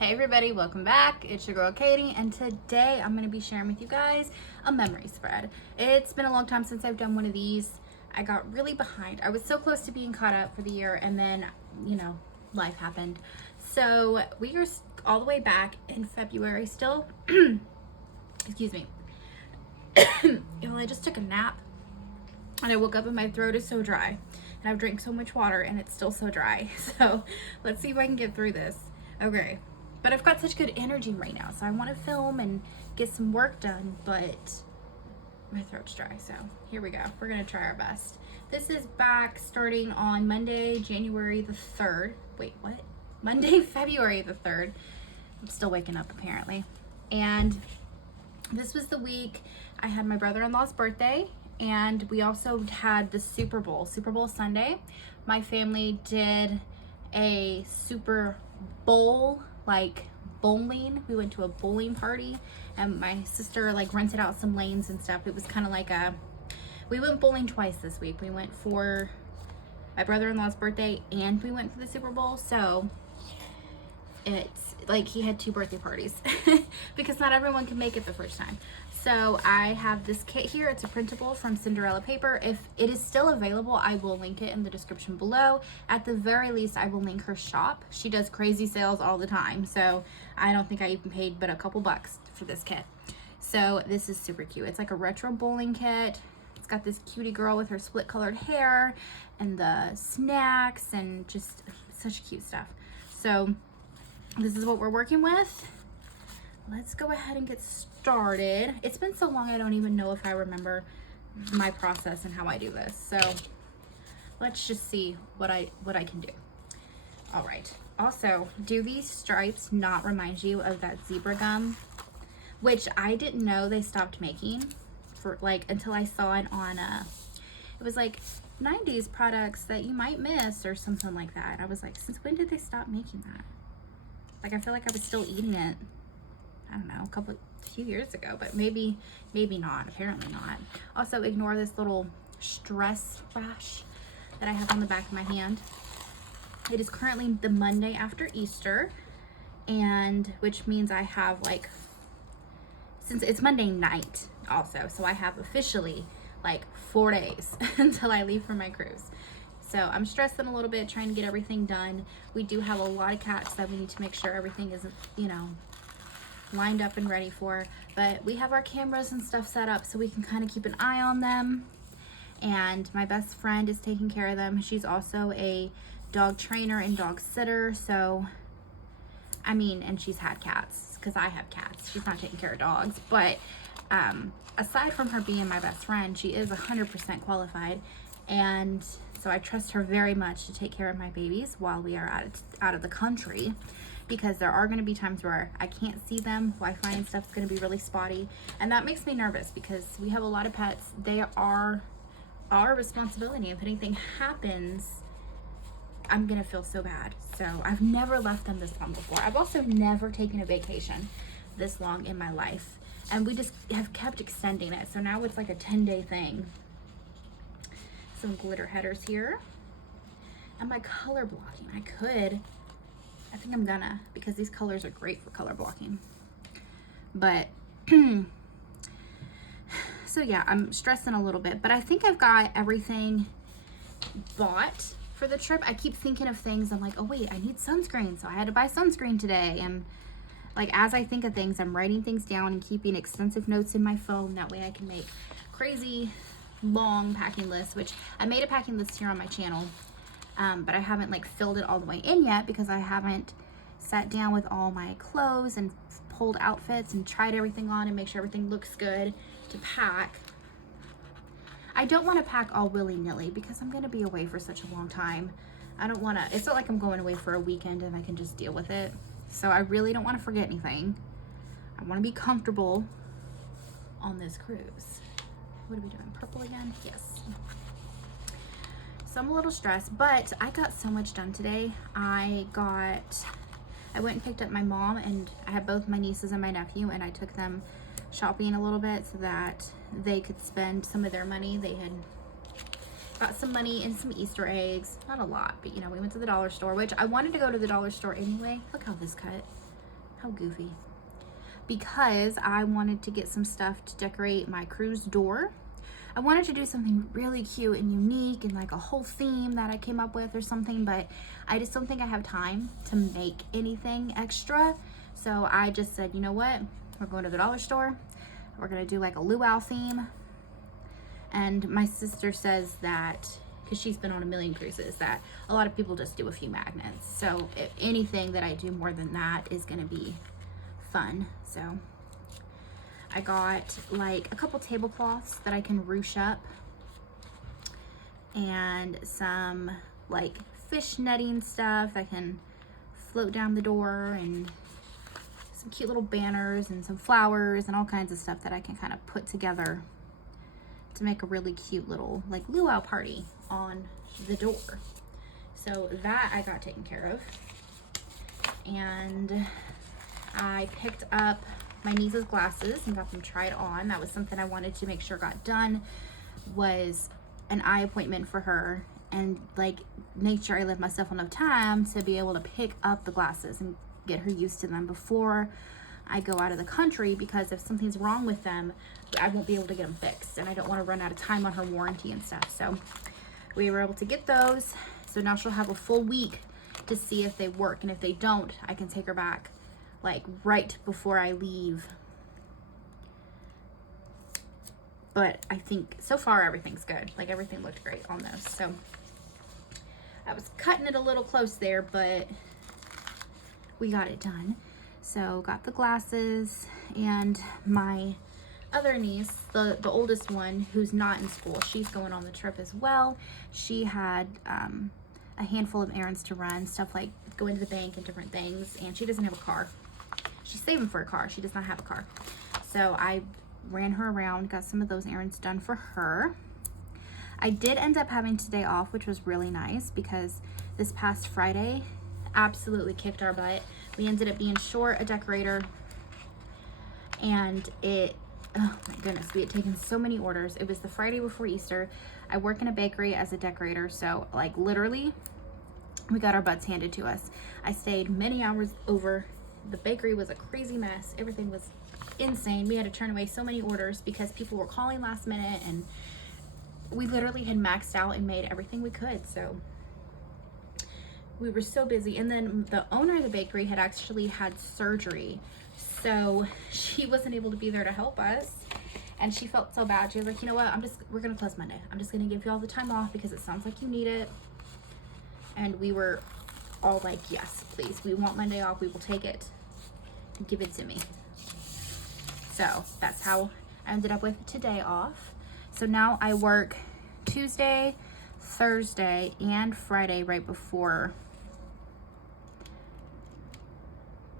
Hey everybody, welcome back. It's your girl Katie, and today I'm going to be sharing with you guys a memory spread. It's been a long time since I've done one of these. I got really behind. I was so close to being caught up for the year, and then, life happened. So we are all the way back in February still. Excuse me. Well, I just took a nap, and I woke up and my throat is so dry. And I've drank so much water, and it's still so dry. So let's see if I can get through this. Okay. But I've got such good energy right now, so I want to film and get some work done, but my throat's dry, so here we go. We're going to try our best. This is back starting on Monday, January the 3rd. Wait, what? Monday, February the 3rd. I'm still waking up, apparently. And this was the week I had my brother-in-law's birthday, and we also had the Super Bowl Sunday. My family did a Super Bowl, like bowling. We went to a bowling party, and my sister like rented out some lanes and stuff. It was kind of like we went bowling twice this week. We went for my brother-in-law's birthday, and we went for the Super Bowl. So it's like he had two birthday parties because not everyone can make it the first time. So I have this kit here. It's a printable from Cinderella paper. If it is still available, I will link it in the description below. At the very least, I will link her shop. She does crazy sales all the time. So I don't think I even paid but a couple bucks for this kit. So this is super cute. It's like a retro bowling kit. It's got this cutie girl with her split colored hair and the snacks and just such cute stuff. So this is what we're working with. Let's go ahead and get started. It's been so long I don't even know if I remember my process and how I do this. So let's just see what I can do. All right. Also, do these stripes not remind you of that zebra gum, which I didn't know they stopped making for like until I saw it on it was like 90s products that you might miss or something like that. And I was like, since when did they stop making that? Like I feel like I was still eating it. I don't know, a few years ago, but maybe not, apparently not. Also, ignore this little stress rash that I have on the back of my hand. It is currently the Monday after Easter, and which means I have like, since it's Monday night also, so I have officially like 4 days until I leave for my cruise. So I'm stressing a little bit, trying to get everything done. We do have a lot of cats that we need to make sure everything is, lined up and ready for, but we have our cameras and stuff set up so we can kind of keep an eye on them. And my best friend is taking care of them. She's also a dog trainer and dog sitter, so and she's had cats because I have cats. She's not taking care of dogs, but aside from her being my best friend, she is 100% qualified, and so I trust her very much to take care of my babies while we are out of the country, because there are going to be times where I can't see them. Wi-Fi and stuff is going to be really spotty, and that makes me nervous because we have a lot of pets. They are our responsibility. If anything happens, I'm going to feel so bad. So I've never left them this long before. I've also never taken a vacation this long in my life, and we just have kept extending it. So now it's like a 10-day thing. Some glitter headers here. And my color blocking, I think I'm gonna, because these colors are great for color blocking. But so yeah, I'm stressing a little bit, but I think I've got everything bought for the trip. I keep thinking of things. I'm like, oh wait, I need sunscreen, so I had to buy sunscreen today. And like, as I think of things, I'm writing things down and keeping extensive notes in my phone. That way I can make crazy long packing lists, which I made a packing list here on my channel. But I haven't like filled it all the way in yet because I haven't sat down with all my clothes and pulled outfits and tried everything on and make sure everything looks good to pack. I don't want to pack all willy-nilly because I'm going to be away for such a long time. I don't want to, it's not like I'm going away for a weekend and I can just deal with it. So I really don't want to forget anything. I want to be comfortable on this cruise. What are we doing? Purple again? Yes. So I'm a little stressed, but I got so much done today. I went and picked up my mom, and I had both my nieces and my nephew, and I took them shopping a little bit so that they could spend some of their money. They had got some money and some Easter eggs. Not a lot, but we went to the dollar store, which I wanted to go to the dollar store anyway. Look how this cut. How goofy. Because I wanted to get some stuff to decorate my cruise door. I wanted to do something really cute and unique and like a whole theme that I came up with or something, but I just don't think I have time to make anything extra. So I just said, you know what? We're going to the dollar store. We're gonna do like a luau theme. And my sister says that, because she's been on a million cruises, that a lot of people just do a few magnets. So if anything that I do more than that is gonna be fun. So I got like a couple tablecloths that I can ruche up and some like fish netting stuff that can float down the door, and some cute little banners and some flowers and all kinds of stuff that I can kind of put together to make a really cute little like luau party on the door. So that I got taken care of. And I picked up my niece's glasses and got them tried on. That was something I wanted to make sure got done, was an eye appointment for her, and like make sure I left myself enough time to be able to pick up the glasses and get her used to them before I go out of the country, because if something's wrong with them, I won't be able to get them fixed, and I don't want to run out of time on her warranty and stuff. So we were able to get those. So now she'll have a full week to see if they work, and if they don't, I can take her back like right before I leave. But I think so far everything's good. Like everything looked great on those. So I was cutting it a little close there, but we got it done. So got the glasses, and my other niece, the oldest one who's not in school, she's going on the trip as well. She had a handful of errands to run, stuff like going to the bank and different things, and she doesn't have a car. She's saving for a car. She does not have a car. So I ran her around, got some of those errands done for her. I did end up having today off, which was really nice, because this past Friday absolutely kicked our butt. We ended up being short a decorator, and it, oh my goodness, we had taken so many orders. It was the Friday before Easter. I work in a bakery as a decorator, so like literally we got our butts handed to us. I stayed many hours over. The bakery was a crazy mess. Everything was insane. We had to turn away so many orders because people were calling last minute, and we literally had maxed out and made everything we could. So we were so busy. And then the owner of the bakery had actually had surgery, so she wasn't able to be there to help us, and she felt so bad. She was like, you know what, we're gonna close Monday. I'm just gonna give you all the time off because it sounds like you need it. And we were all like, yes, please, we want Monday off. We will take it. Give it to me. So that's how I ended up with today off. So now I work Tuesday, Thursday, and Friday right before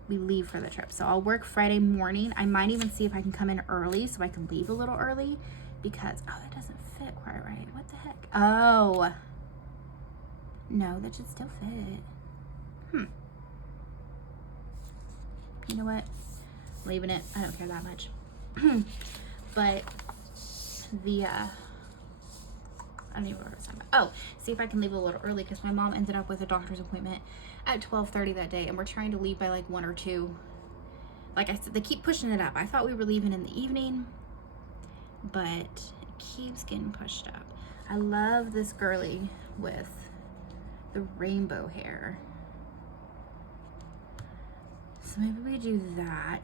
we leave for the trip. So I'll work Friday morning. I might even see if I can come in early so I can leave a little early, because, oh, that doesn't fit quite right. What the heck? Oh, no, that should still fit. You know what? Leaving it. I don't care that much. But the, I don't even know what I was talking about. Oh, see if I can leave a little early, because my mom ended up with a doctor's appointment at 12:30 that day, and we're trying to leave by like 1 or 2. Like I said, they keep pushing it up. I thought we were leaving in the evening, but it keeps getting pushed up. I love this girly with the rainbow hair. So maybe we do that.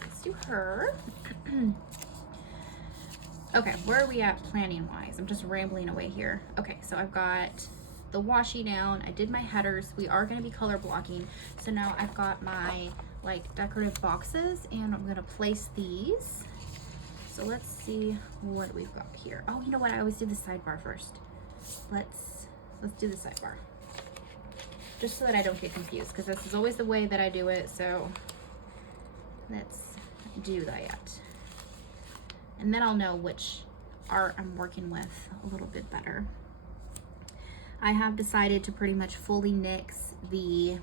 Let's do her. Okay, where are we at planning wise? I'm just rambling away here. Okay, so I've got the washi down. I did my headers. We are going to be color blocking. So now I've got my like decorative boxes, and I'm going to place these. So let's see what we've got here. Oh, you know what? I always do the sidebar first. Let's do the sidebar, just so that I don't get confused, because this is always the way that I do it. So let's do that, and then I'll know which art I'm working with a little bit better. I have decided to pretty much fully nix the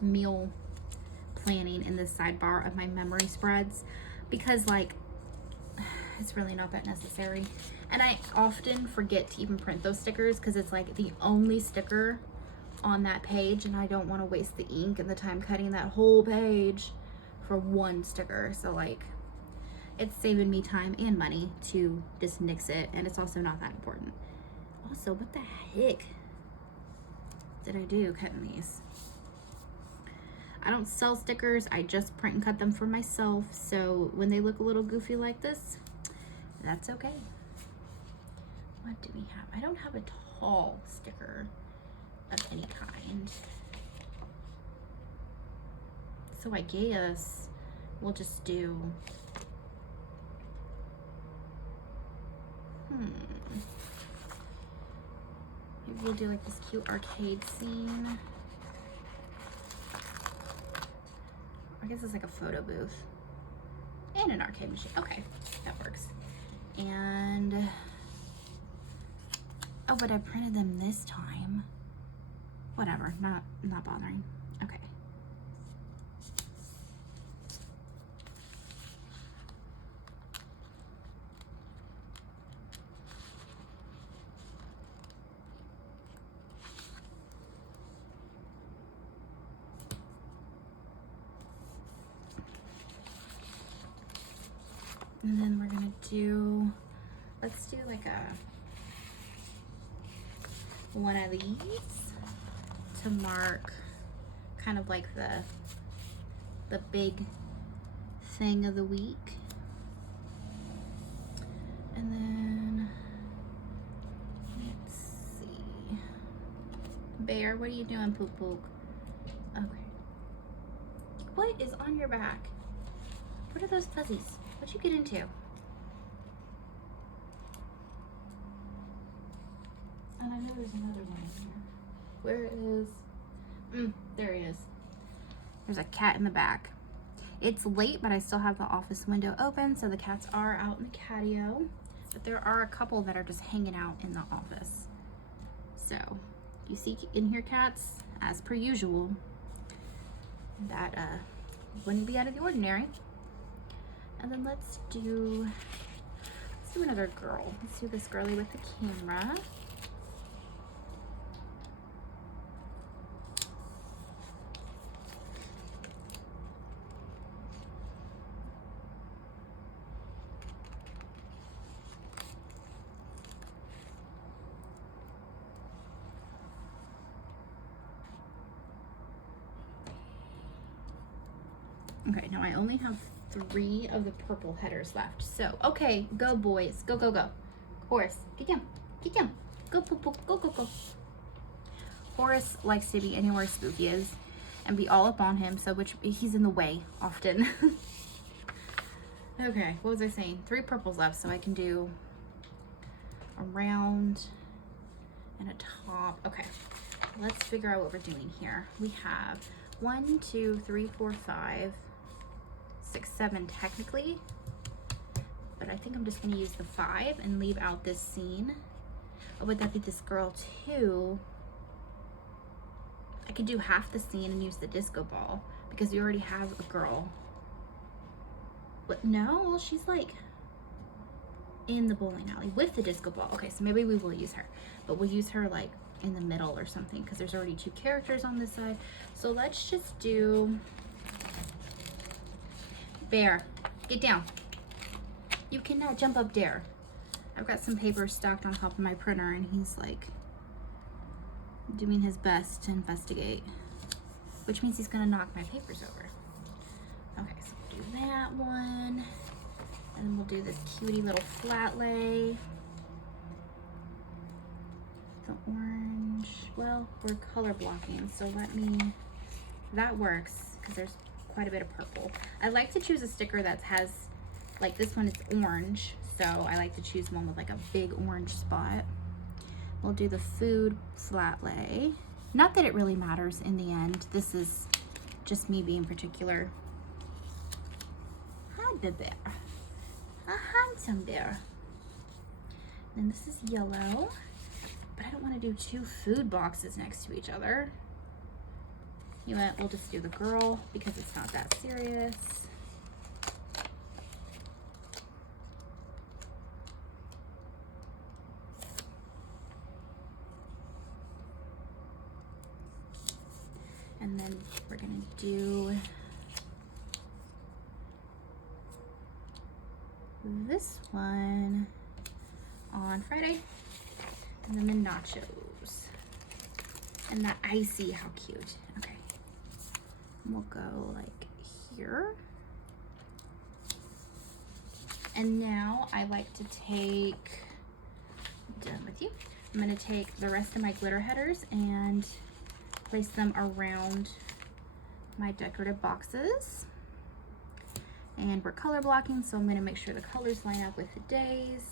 meal planning in the sidebar of my memory spreads, because like it's really not that necessary. And I often forget to even print those stickers because it's like the only sticker on that page, and I don't want to waste the ink and the time cutting that whole page for one sticker. So like, it's saving me time and money to just nix it, and it's also not that important. Also, what the heck did I do cutting these? I don't sell stickers, I just print and cut them for myself, so when they look a little goofy like this, that's okay. What do we have? I don't have a tall sticker of any kind. So I guess we'll just do, maybe we'll do like this cute arcade scene. I guess it's like a photo booth and an arcade machine. Okay, that works. And, oh, but I printed them this time. Whatever, not bothering. Okay. And then we're gonna do, let's do like one of these to mark kind of like the big thing of the week. And then, let's see. Bear, what are you doing, Pook Pook? Okay. What is on your back? What are those fuzzies? What'd you get into? And I know there's another one in here. Where is, there he is. There's a cat in the back. It's late, but I still have the office window open, so the cats are out in the catio. But there are a couple that are just hanging out in the office. So, you see in here cats, as per usual, that wouldn't be out of the ordinary. And then let's do another girl. Let's do this girly with the camera. Okay, now I only have 3 of the purple headers left. So, okay, go boys. Go, go, go. Horace, get down. Get down. Go, go, go, go, go, go. Horace likes to be anywhere Spooky is and be all up on him, so he's in the way often. Okay, what was I saying? 3 purples left, so I can do a round and a top. Okay, let's figure out what we're doing here. We have 1, 2, 3, 4, 5, 6, 7 technically, but I think I'm just going to use the 5 and leave out this scene. Oh, would that be this girl too? I could do half the scene and use the disco ball because we already have a girl. But no, she's like in the bowling alley with the disco ball. Okay, so maybe we will use her, but we'll use her like in the middle or something because there's already 2 characters on this side. So let's just do Bear, get down. You cannot jump up there. I've got some paper stacked on top of my printer and he's like doing his best to investigate, which means he's gonna knock my papers over. Okay, so we'll do that one. And then we'll do this cutie little flat lay. The orange, well, we're color blocking, so that works because there's quite a bit of purple. I like to choose a sticker that has, like this one is orange, so I like to choose one with like a big orange spot. We'll do the food flat lay. Not that it really matters in the end. This is just me being particular. Hi, the bear. A handsome bear. And this is yellow, but I don't want to do 2 food boxes next to each other. You know what, we'll just do the girl because it's not that serious. And then we're gonna do this one on Friday. And then the nachos. And the icy, how cute. Okay. And we'll go like here. And now I like to take, done with you. I'm gonna take the rest of my glitter headers and place them around my decorative boxes. And we're color blocking, so I'm gonna make sure the colors line up with the days.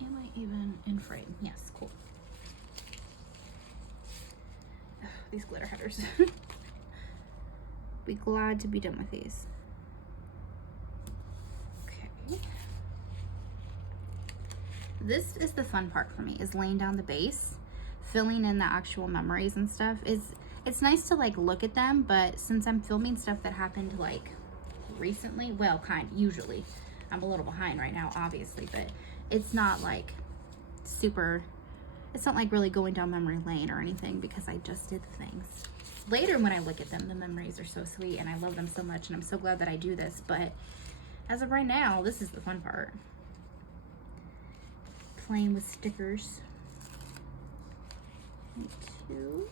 Am I even in frame? Yes, cool. Ugh, these glitter headers. Be glad to be done with these. Okay. This is the fun part for me, is laying down the base, filling in the actual memories and stuff. It's nice to like look at them, but since I'm filming stuff that happened like recently, well, usually. I'm a little behind right now, obviously, but it's not like super, it's not like really going down memory lane or anything because I just did the things. Later when I look at them, the memories are so sweet and I love them so much and I'm so glad that I do this, but as of right now, this is the fun part. Playing with stickers. And two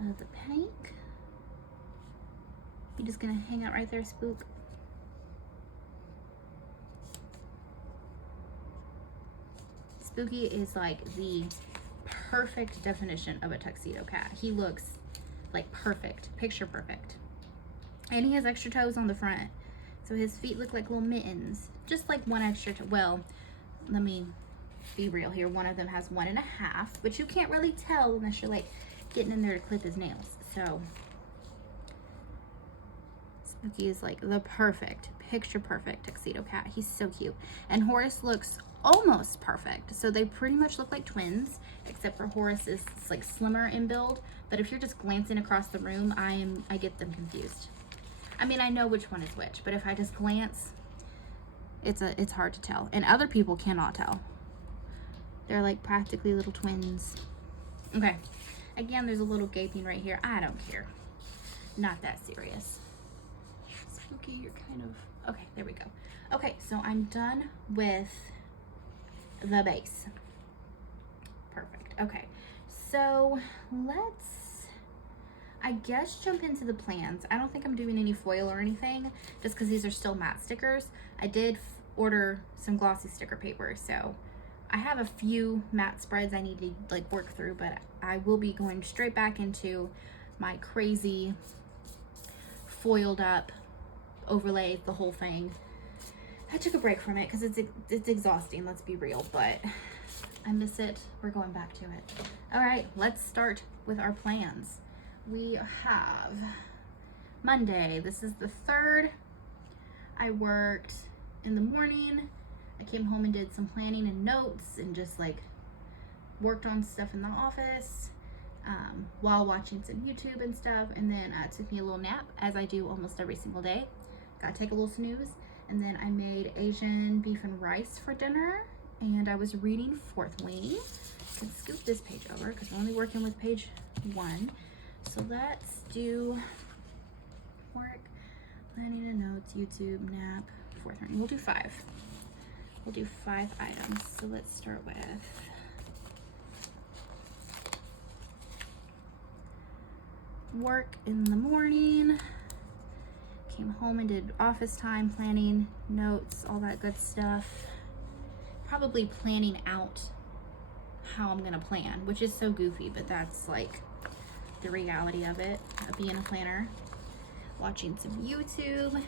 of the pink. You're just gonna hang out right there, Spook. Spooky is like the perfect definition of a tuxedo cat. He looks like perfect, picture perfect. And he has extra toes on the front. So his feet look like little mittens. Just like one extra toe. Well, let me be real here. One of them has 1.5, but you can't really tell unless you're like getting in there to clip his nails. So Spooky is like the perfect, picture perfect tuxedo cat. He's so cute. And Horace looks almost perfect. So they pretty much look like twins, except for Horace is like slimmer in build. But if you're just glancing across the room, I get them confused. I mean, I know which one is which, but if I just glance, it's hard to tell. And other people cannot tell. They're like practically little twins. Okay. Again, there's a little gaping right here. I don't care. Not that serious. Spooky, you're kind of, okay, there we go. Okay, so I'm done with the base. Perfect. Okay, so let's, I guess, jump into the plans. I don't think I'm doing any foil or anything, just because these are still matte stickers. I did order some glossy sticker paper, so I have a few matte spreads I need to like work through, but I will be going straight back into my crazy foiled up overlay, the whole thing. I took a break from it because it's exhausting, let's be real, but I miss it. We're going back to it. All right, let's start with our plans. We have Monday. This is the 3rd. I worked in the morning. I came home and did some planning and notes and just like worked on stuff in the office while watching some YouTube and stuff. And then took me a little nap, as I do almost every single day. Got to take a little snooze. And then I made Asian beef and rice for dinner. And I was reading Fourth Wing. I can scoop this page over because we're only working with page 1. So let's do work, planning and notes, YouTube, nap, Fourth Wing. We'll do 5. We'll do 5 items. So let's start with work in the morning. Came home and did office time, planning, notes, all that good stuff. Probably planning out how I'm gonna plan, which is so goofy, but that's like the reality of it, of being a planner. Watching some YouTube.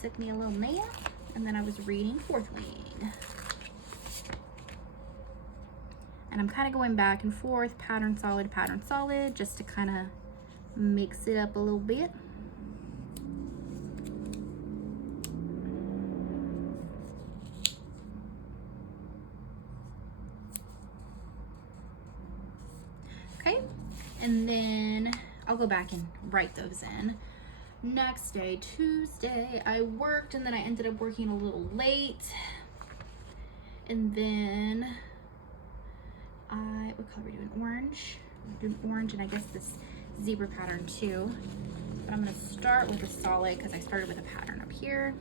Took me a little nap. And then I was reading Fourth Wing. And I'm kind of going back and forth, pattern solid, just to kind of mix it up a little bit. Okay, and then I'll go back and write those in. Next day, Tuesday, I worked, and then I ended up working a little late. And then what color are we doing? Orange. We're doing orange, and I guess this zebra pattern too. But I'm gonna start with a solid because I started with a pattern up here.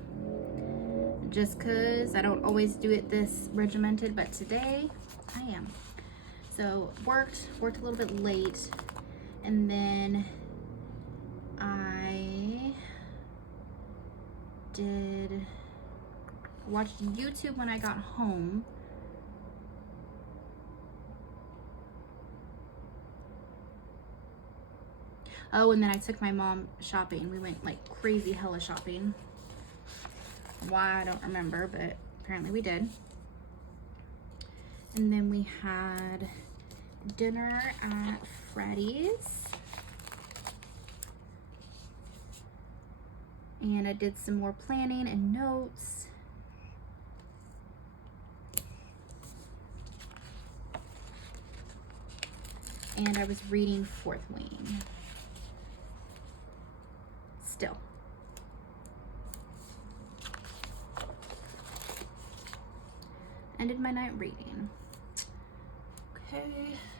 Just because I don't always do it this regimented, but today I am. So worked a little bit late, and then I watched YouTube when I got home. Oh, and then I took my mom shopping. We went like crazy hella shopping. Why, I don't remember, but apparently we did. And then we had dinner at Freddy's. And I did some more planning and notes. And I was reading Fourth Wing. Still. Ended my night reading. Okay,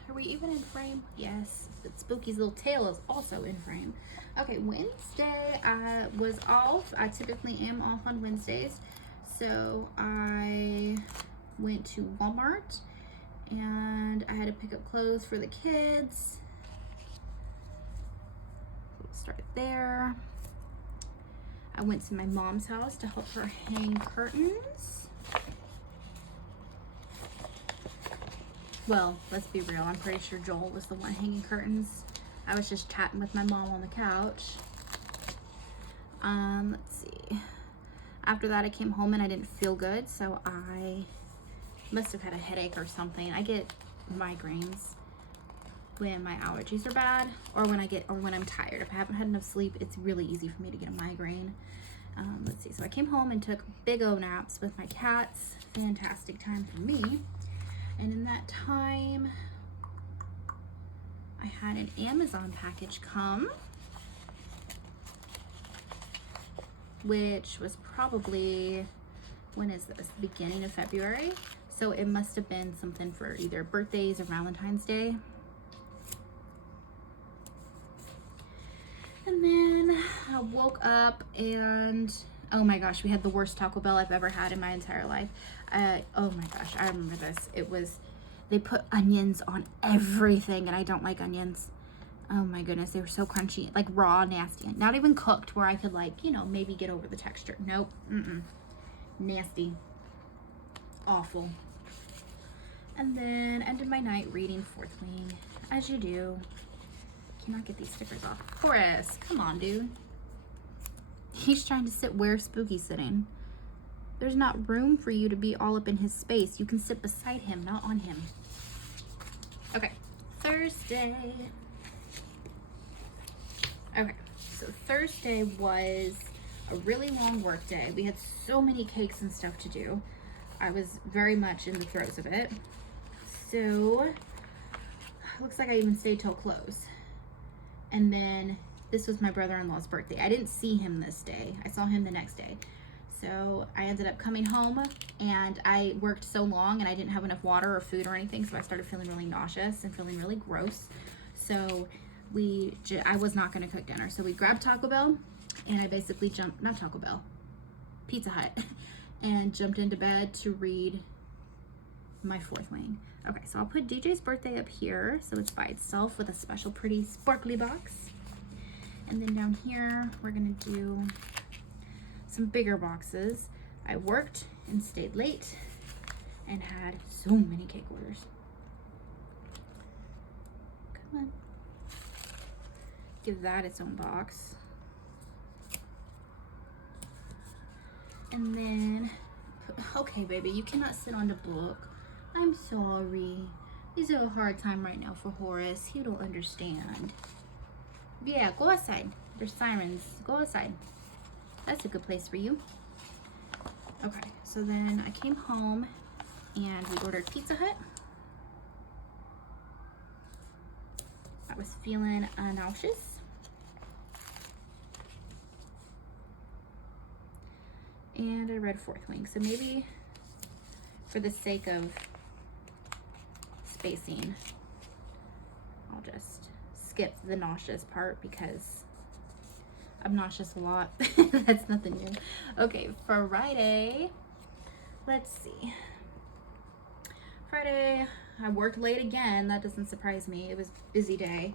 are we even in frame? Yes, but Spooky's little tail is also in frame. Okay, Wednesday I was off. I typically am off on Wednesdays. So I went to Walmart and I had to pick up clothes for the kids. So we'll start there. I went to my mom's house to help her hang curtains. Well, let's be real. I'm pretty sure Joel was the one hanging curtains. I was just chatting with my mom on the couch. Let's see. After that, I came home and I didn't feel good, so I must have had a headache or something. I get migraines when my allergies are bad, or when I'm tired. If I haven't had enough sleep, it's really easy for me to get a migraine. Let's see. So I came home and took big O naps with my cats. Fantastic time for me. And in that time, I had an Amazon package come, which was probably, when is this? Beginning of February. So it must have been something for either birthdays or Valentine's Day. And then I woke up and, oh my gosh, we had the worst Taco Bell I've ever had in my entire life. Oh my gosh, I remember this. They put onions on everything, and I don't like onions. Oh my goodness, they were so crunchy, like raw, nasty. Not even cooked where I could maybe get over the texture. Nope, nasty, awful. And then ended my night reading Fourth Wing, as you do. Cannot get these stickers off. Horace, come on, dude. He's trying to sit where Spooky's sitting. There's not room for you to be all up in his space. You can sit beside him, not on him. Okay, Thursday. Okay, so Thursday was a really long work day. We had so many cakes and stuff to do. I was very much in the throes of it. So, looks like I even stayed till close. And then this was my brother-in-law's birthday. I didn't see him this day. I saw him the next day. So I ended up coming home, and I worked so long and I didn't have enough water or food or anything, so I started feeling really nauseous and feeling really gross. So I was not going to cook dinner. So we grabbed Taco Bell, and I basically not Taco Bell, Pizza Hut, and jumped into bed to read my Fourth Wing. Okay, so I'll put DJ's birthday up here so it's by itself with a special pretty sparkly box. And then down here, we're gonna do some bigger boxes. I worked and stayed late and had so many cake orders. Come on. Give that its own box. And then, okay, baby, you cannot sit on the book. I'm sorry. These are a hard time right now for Horace. You don't understand. Yeah, go outside. There's sirens. Go outside. That's a good place for you. Okay, so then I came home and we ordered Pizza Hut. I was feeling nauseous. And I read fourth wing. So maybe for the sake of spacing, I'll just skip the nauseous part because I'm nauseous a lot. That's nothing new. Okay, Friday, let's see. Friday, I worked late again. That doesn't surprise me. It was a busy day.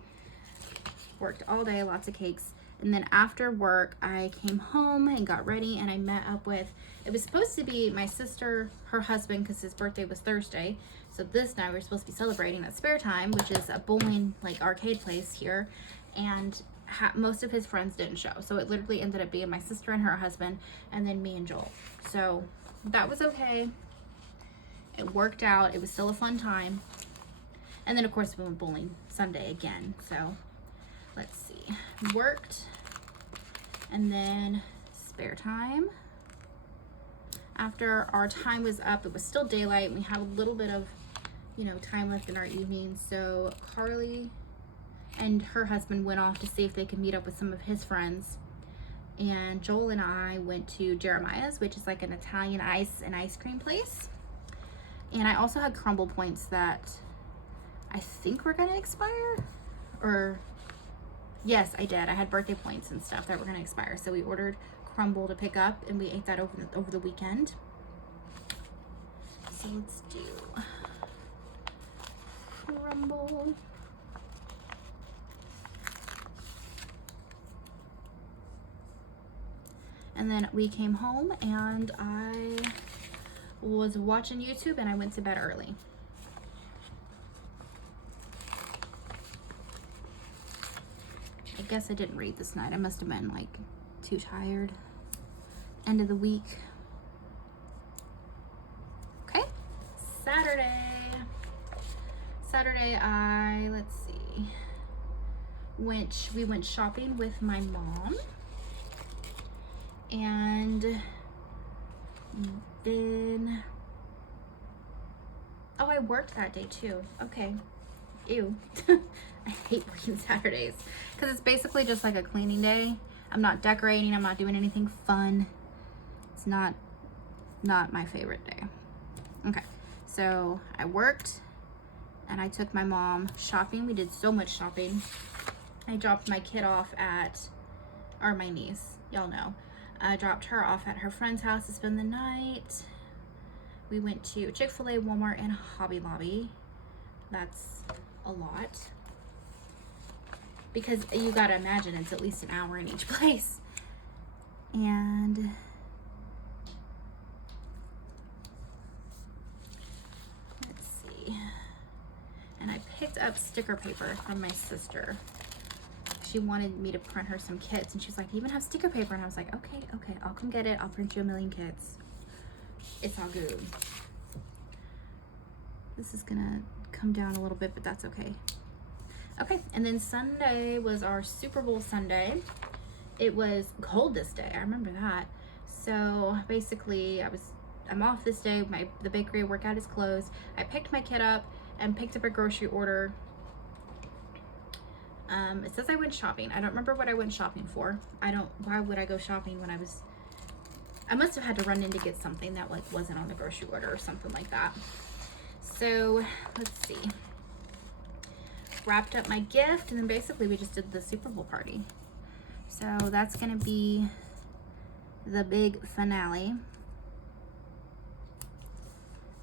Worked all day, lots of cakes. And then after work, I came home and got ready, and I met up with, it was supposed to be my sister, her husband, because his birthday was Thursday. So this night we were supposed to be celebrating at Spare Time, which is a bowling like arcade place here. And most of his friends didn't show. So it literally ended up being my sister and her husband, and then me and Joel. So that was okay. It worked out. It was still a fun time. And then of course we went bowling Sunday again. So let's see. Worked, and then Spare Time. After our time was up, it was still daylight. We had a little bit of, you know, time left in our evening. So Carly and her husband went off to see if they could meet up with some of his friends. And Joel and I went to Jeremiah's, which is like an Italian ice and ice cream place. And I also had crumble points that I think were gonna expire, or yes, I did. I had birthday points and stuff that were gonna expire. So we ordered crumble to pick up, and we ate that over the weekend. So let's do crumble. And then we came home, and I was watching YouTube, and I went to bed early. I guess I didn't read this night. I must have been like too tired. End of the week. Okay. Saturday let's see. We went shopping with my mom. And then, oh, I worked that day too. Okay. Ew. I hate working Saturdays because it's basically just like a cleaning day. I'm not decorating. I'm not doing anything fun. It's not my favorite day. Okay. So I worked and I took my mom shopping. We did so much shopping. I dropped my kid off at, or my niece, y'all know. I dropped her off at her friend's house to spend the night. We went to Chick-fil-A, Walmart, and Hobby Lobby. That's a lot. Because you gotta imagine it's at least an hour in each place. And let's see. And I picked up sticker paper from my sister. She wanted me to print her some kits, and she was like, "You even have sticker paper?" And I was like, okay, I'll come get it. I'll print you a million kits. It's all good. This is gonna come down a little bit, but that's okay. Okay, and then Sunday was our Super Bowl Sunday. It was cold this day. I remember that. So basically, I'm off this day. The bakery I work at is closed. I picked my kid up and picked up a grocery order. It says I went shopping. I don't remember what I went shopping for. Why would I go shopping when I must have had to run in to get something that like wasn't on the grocery order or something like that. So let's see. Wrapped up my gift, and then basically we just did the Super Bowl party. So that's gonna be the big finale.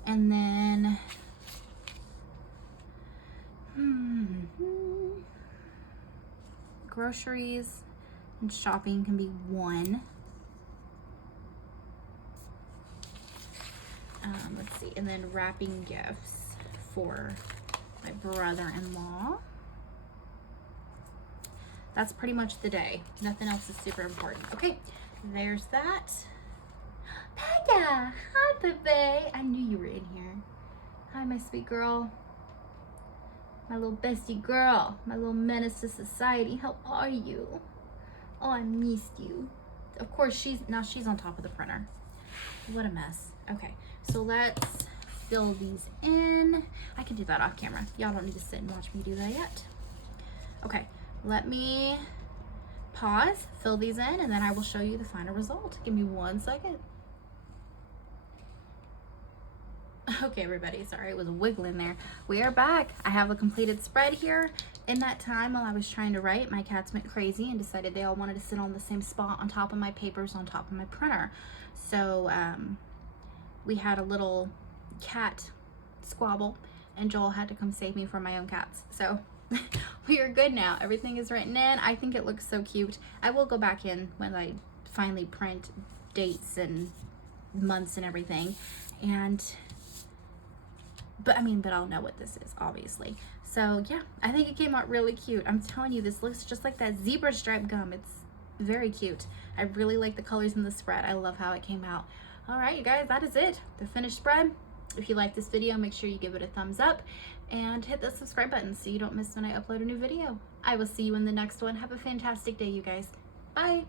And then groceries and shopping can be one. Let's see, and then wrapping gifts for my brother-in-law. That's pretty much the day. Nothing else is super important. Okay, there's that. Pega! Hi, Pepe! I knew you were in here. Hi, my sweet girl. My little bestie girl. My little menace to society. How are you? Oh, I missed you. Of course, she's on top of the printer. What a mess. Okay, so let's fill these in. I can do that off camera. Y'all don't need to sit and watch me do that yet. Okay, let me pause, fill these in, and then I will show you the final result. Give me 1 second. Okay, everybody, sorry, it was wiggling there. We are back. I have a completed spread here. In that time while I was trying to write, my cats went crazy and decided they all wanted to sit on the same spot on top of my papers on top of my printer. So we had a little cat squabble, and Joel had to come save me from my own cats. So we are good now. Everything is written in. I think it looks so cute. I will go back in when I finally print dates and months and everything. But I'll know what this is, obviously. So yeah, I think it came out really cute. I'm telling you, this looks just like that zebra stripe gum. It's very cute. I really like the colors in the spread. I love how it came out. All right, you guys, that is it. The finished spread. If you like this video, make sure you give it a thumbs up and hit the subscribe button so you don't miss when I upload a new video. I will see you in the next one. Have a fantastic day, you guys. Bye.